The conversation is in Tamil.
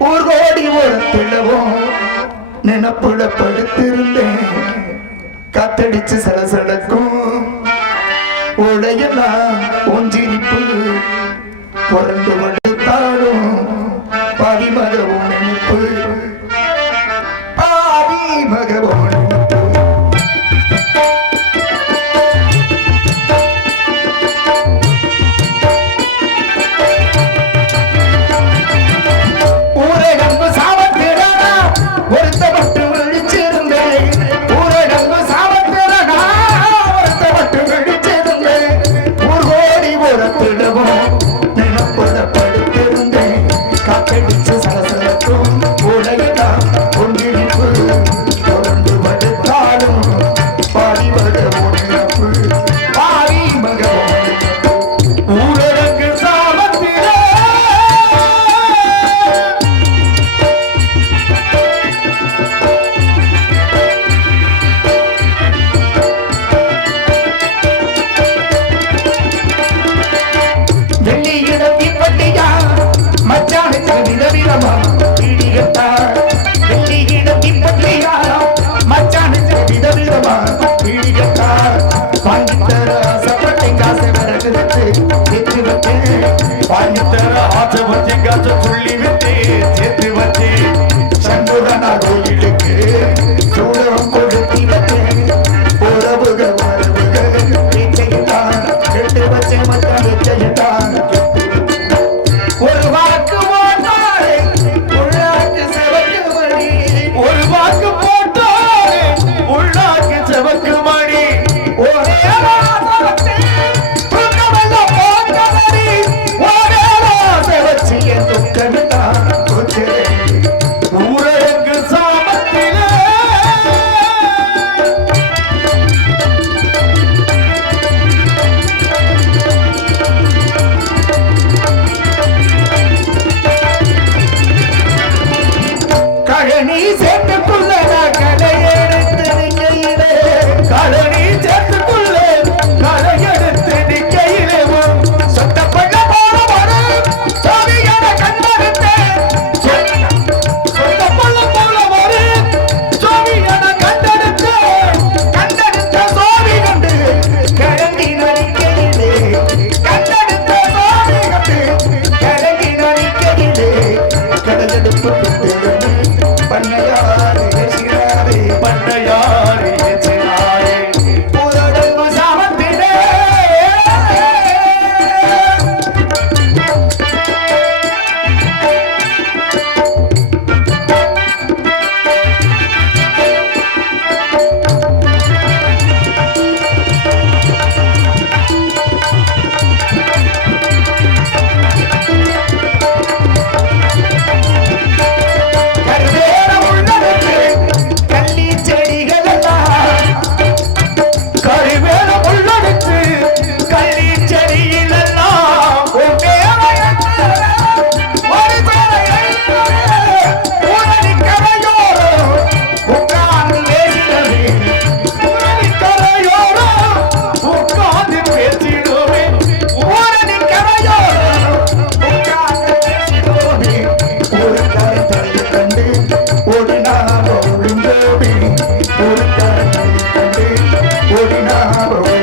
ஊர்கோடி ஒரு பிளவும் நினப்புல படுத்திருந்தேன் காத்தடிச்சு சலசலக்கும் உடையெல்லாம் உன் சிரிப்பு புரண்டு Get guitar. Baba.